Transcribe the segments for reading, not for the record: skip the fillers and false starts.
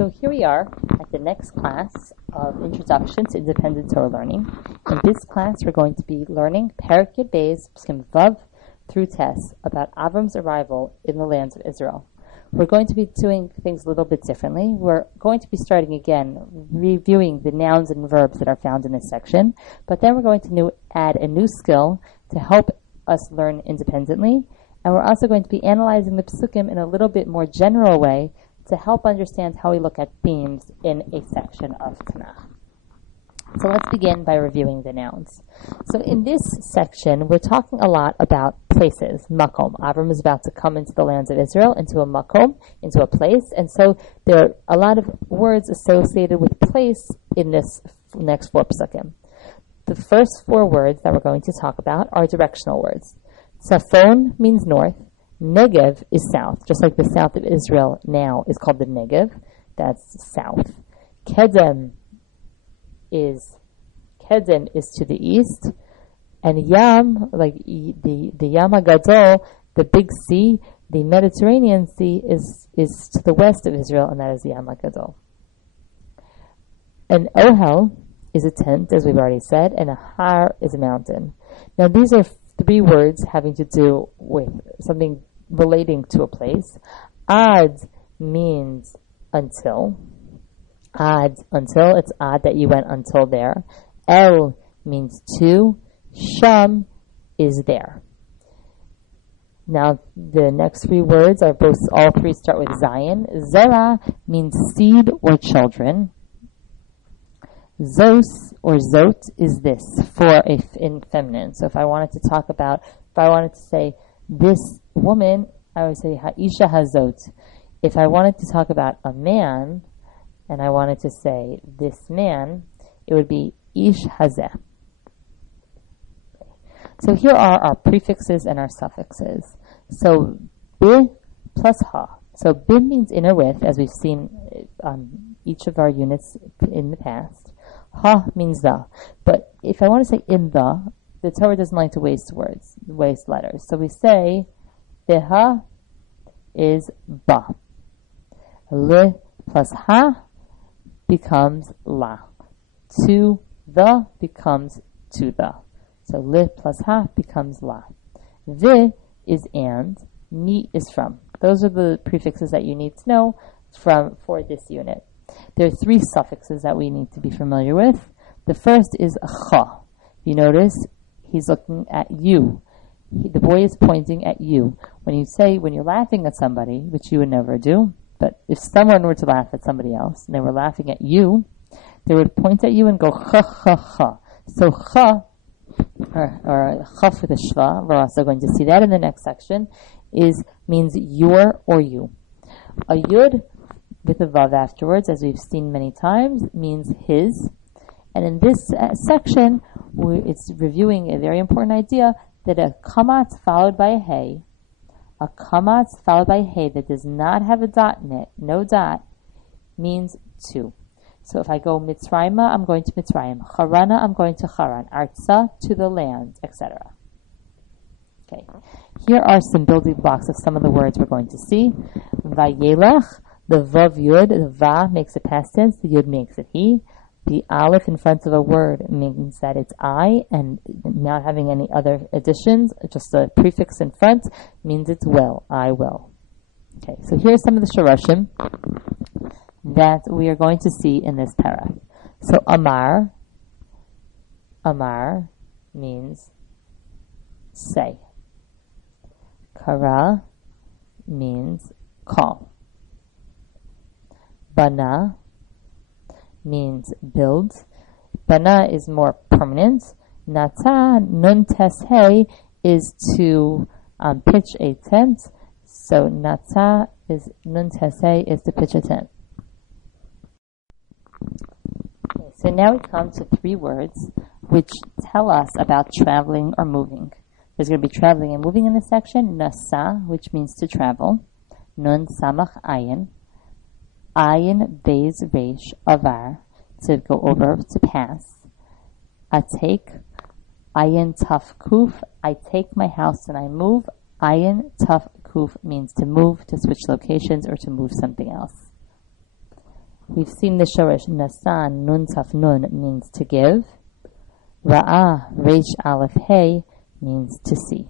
So here we are at the next class of Introduction to Independent Torah Learning. In this class, we're going to be learning Perek Pesukim Vav through Tes about Avram's arrival in the lands of Israel. We're going to be doing things a little bit differently. We're going to be starting again, reviewing the nouns and verbs that are found in this section, but then we're going to add a new skill to help us learn independently, and we're also going to be analyzing the Pesukim in a little bit more general way to help understand how we look at themes in a section of Tanakh. So let's begin by reviewing the nouns. So in this section, we're talking a lot about places, makom. Avram is about to come into the lands of Israel, into a makom, into a place, and so there are a lot of words associated with place in this next four Pesukim. The first four words that we're going to talk about are directional words. Tzafon means north. Negev is south, just like the south of Israel now is called the Negev. That's south. Kedem is to the east, and Yam, like the Yam HaGadol, the big sea, the Mediterranean Sea, is to the west of Israel, and that is the Yam HaGadol. An Ohel is a tent, as we've already said, and a Har is a mountain. Now these are three words having to do with something relating to a place. Ad means until. Ad, until. It's ad that you went until there. El means to. Sham is there. Now, the next three words are all three start with Zion. Zera means seed or children. Zos or Zot is this in feminine. So if I wanted to say this woman, I would say Ha'isha Hazot. If I wanted to talk about a man, and I wanted to say this man, it would be Ish Hazeh. So here are our prefixes and our suffixes. So bi plus ha. So bi means inner with, as we've seen on each of our units in the past. Ha means the. But if I want to say in the Torah doesn't like to waste letters. So we say the ha is ba. Le plus ha becomes la. To the becomes to the. So le plus ha becomes la. Vi is and. Mi is from. Those are the prefixes that you need to know for this unit. There are three suffixes that we need to be familiar with. The first is cha. You notice he's looking at you. The boy is pointing at you. When you're laughing at somebody, which you would never do, but if someone were to laugh at somebody else and they were laughing at you, they would point at you and go cha cha cha. So cha, or chaf with a shva, we're also going to see that in the next section, means your or you. A yud with a vav afterwards, as we've seen many times, means his. And in this section, it's reviewing a very important idea that a kamatz followed by a hey that does not have a dot in it, no dot, means to. So if I go Mitzrayma, I'm going to Mitzrayim. Charana, I'm going to Charan. Artsa, to the land, etc. Okay. Here are some building blocks of some of the words we're going to see. Vayelech, the vav yud, the va makes it past tense, the yud makes it he. The aleph in front of a word means that it's I, and not having any other additions, just a prefix in front, means it's will, I will. Okay, so here's some of the shoroshim that we are going to see in this perek. So amar means say. Kara means call. Bana means build. Bana is more permanent. Nata, nun tes hey, is to pitch a tent. So nata is nun tes hey, is to pitch a tent. Okay, so now we come to three words which tell us about traveling or moving. There's going to be traveling and moving in this section. Nasa, which means to travel. Nun samach ayin. Ayin beis reish avar, to go over, to pass. Atek, ayin taf kuf, I take my house and I move. Ayin taf kuf means to move, to switch locations, or to move something else. We've seen the shorish nasan nun taf nun means to give. Ra'ah resh aleph hey means to see.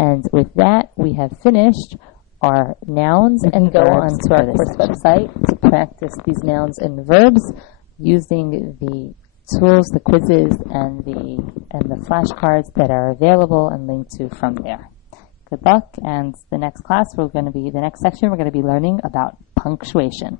And with that, we have finished our nouns and go on to our course website to practice these nouns and verbs using the tools, the quizzes, and the flashcards that are available and linked to from there. Good luck, and the next section we're going to be learning about punctuation.